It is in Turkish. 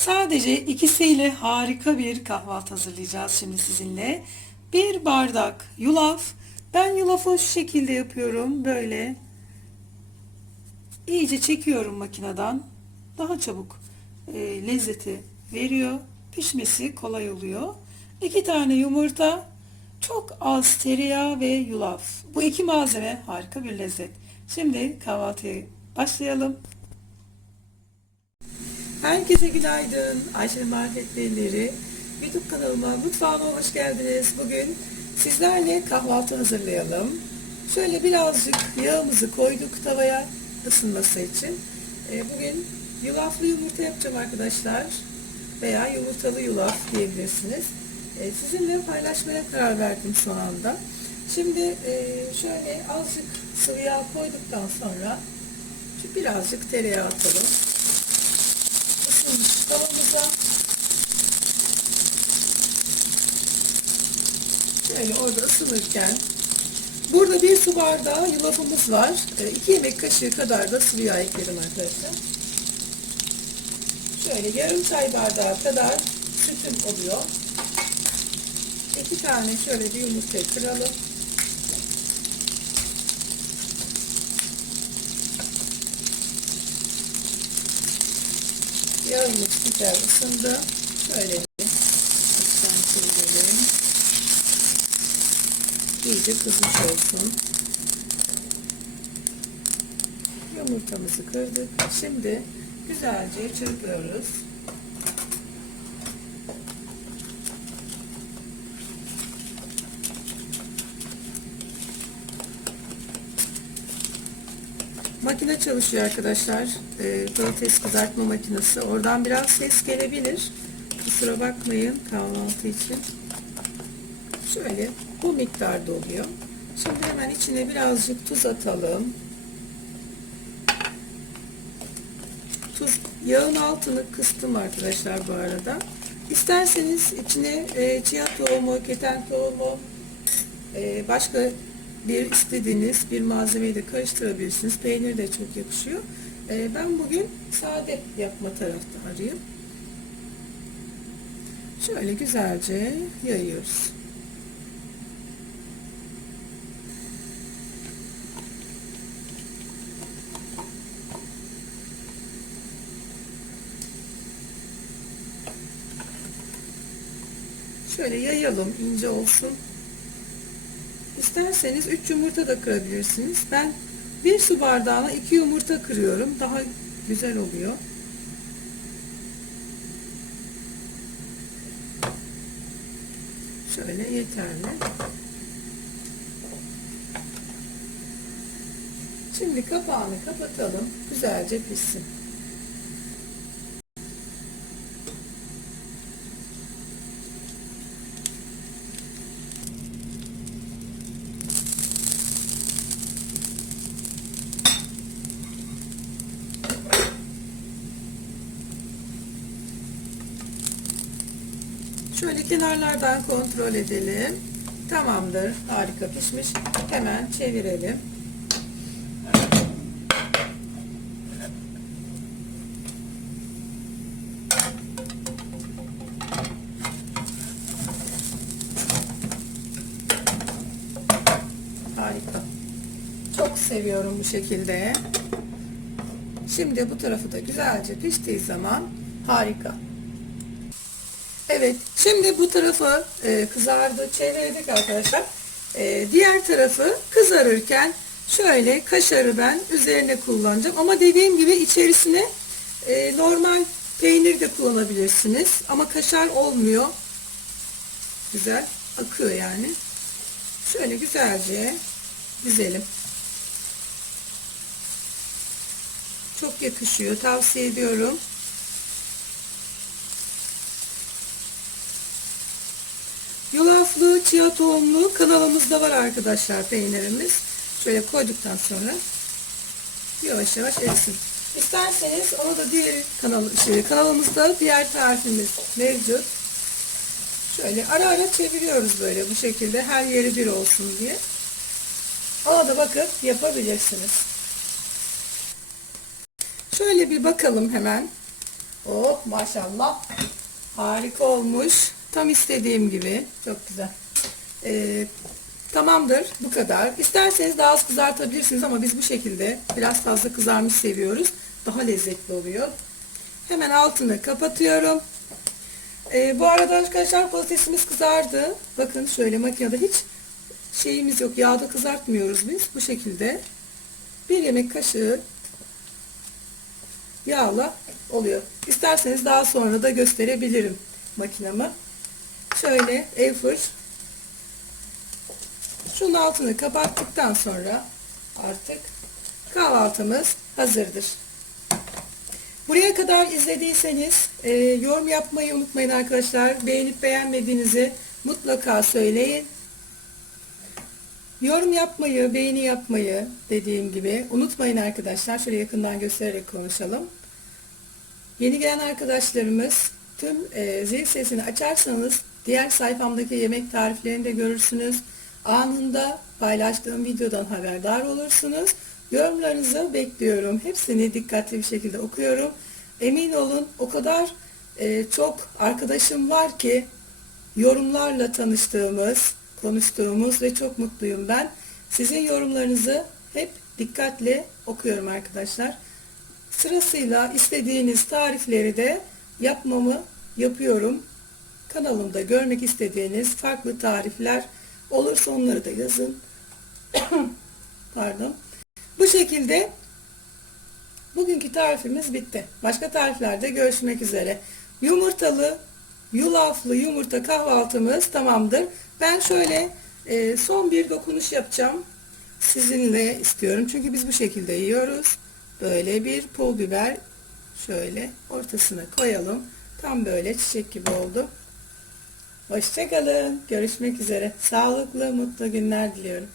Sadece ikisiyle harika bir kahvaltı hazırlayacağız şimdi sizinle. Bir bardak yulaf. Ben yulafı şu şekilde yapıyorum. Böyle iyice çekiyorum makineden. Daha çabuk e, lezzeti veriyor. Pişmesi kolay oluyor. İki tane yumurta, çok az tereyağı ve yulaf. Bu iki malzeme harika bir lezzet. Şimdi kahvaltıya başlayalım. Herkese günaydın. Ayşe'nin marifetleri. YouTube kanalıma, mutfağıma hoş geldiniz. Bugün sizlerle kahvaltı hazırlayalım. Şöyle birazcık yağımızı koyduk tavaya ısınması için. Ee, bugün yulaflı yumurta yapacağım arkadaşlar. Veya yumurtalı yulaf diyebilirsiniz. Ee, sizinle paylaşmaya karar verdim şu anda. Şimdi e, şöyle azıcık sıvı yağ koyduktan sonra birazcık tereyağı atalım tavamıza şöyle orada ısınırken burada bir su bardağı yulafımız var. 2 yemek kaşığı kadar da sıvı yağ ekledim arkadaşlar. Şöyle yarım çay bardağı kadar sütüm oluyor. İki tane şöyle bir yumurta kıralım. Yağımız güzel ısındı. Şöyle bir çevirelim. İyice kızmış olsun. Yumurtamızı kırdık. Şimdi güzelce çırpıyoruz. Makine çalışıyor arkadaşlar. Ee, domates kızartma makinesi. Oradan biraz ses gelebilir. Kusura bakmayın kahvaltı için. Şöyle bu miktarda oluyor. Şimdi hemen içine birazcık tuz atalım. Tuz, yağın altını kıstım arkadaşlar bu arada. İsterseniz içine e, chia tohumu, keten tohumu, e, başka bir istediğiniz bir malzemeyi de karıştırabilirsiniz. Peynir de çok yakışıyor. Ee, ben bugün sade yapma taraftarıyım. Şöyle güzelce yayıyoruz. Şöyle yayalım ince olsun. İsterseniz 3 yumurta da kırabilirsiniz. Ben bir su bardağına 2 yumurta kırıyorum. Daha güzel oluyor. Şöyle yeterli. Şimdi kapağını kapatalım. Güzelce pişsin. Şöyle kenarlardan kontrol edelim. Tamamdır. Harika pişmiş. Hemen çevirelim. Harika. Çok seviyorum bu şekilde. Şimdi bu tarafı da güzelce piştiği zaman harika. Evet, şimdi bu tarafı e, kızardı, çevirdik arkadaşlar. E, diğer tarafı kızarırken şöyle kaşarı ben üzerine kullanacağım. Ama dediğim gibi içerisine e, normal peynir de kullanabilirsiniz. Ama kaşar olmuyor. Güzel, akıyor yani. Şöyle güzelce dizelim. Çok yakışıyor, tavsiye ediyorum. Yulaflı, chia tohumlu kanalımızda var arkadaşlar peynirimiz. Şöyle koyduktan sonra yavaş yavaş erisin. İsterseniz onu da diğer kanal, şey, kanalımızda diğer tarifimiz mevcut. Şöyle ara ara çeviriyoruz böyle bu şekilde her yeri bir olsun diye. Ona da bakıp yapabilirsiniz. Şöyle bir bakalım hemen. Oh maşallah. Harika olmuş. Tam istediğim gibi. Çok güzel. Ee, tamamdır. Bu kadar. İsterseniz daha az kızartabilirsiniz ama biz bu şekilde biraz fazla kızarmış seviyoruz. Daha lezzetli oluyor. Hemen altını kapatıyorum. Ee, bu arada arkadaşlar patatesimiz kızardı. Bakın şöyle makinede hiç şeyimiz yok. Yağda kızartmıyoruz biz. Bu şekilde bir yemek kaşığı yağla oluyor. İsterseniz daha sonra da gösterebilirim makinamı. Şöyle Airfryer şunun altını kapattıktan sonra artık kahvaltımız hazırdır. Buraya kadar izlediyseniz e, yorum yapmayı unutmayın arkadaşlar. Beğenip beğenmediğinizi mutlaka söyleyin. Yorum yapmayı, beğeni yapmayı dediğim gibi unutmayın arkadaşlar. Şöyle yakından göstererek konuşalım. Yeni gelen arkadaşlarımız tüm e, zil sesini açarsanız diğer sayfamdaki yemek tariflerini de görürsünüz. Anında paylaştığım videodan haberdar olursunuz. Yorumlarınızı bekliyorum. Hepsini dikkatli bir şekilde okuyorum. Emin olun o kadar e, çok arkadaşım var ki yorumlarla tanıştığımız, konuştuğumuz ve çok mutluyum ben. Sizin yorumlarınızı hep dikkatle okuyorum arkadaşlar. Sırasıyla istediğiniz tarifleri de yapmamı yapıyorum. Kanalımda görmek istediğiniz farklı tarifler olursa onları da yazın. Pardon. Bu şekilde bugünkü tarifimiz bitti. Başka tariflerde görüşmek üzere. Yumurtalı, yulaflı yumurta kahvaltımız tamamdır. Ben şöyle e, son bir dokunuş yapacağım. Sizinle istiyorum. Çünkü biz bu şekilde yiyoruz. Böyle bir pul biber şöyle ortasına koyalım. Tam böyle çiçek gibi oldu. Hoşçakalın. Görüşmek üzere. Sağlıklı, mutlu günler diliyorum.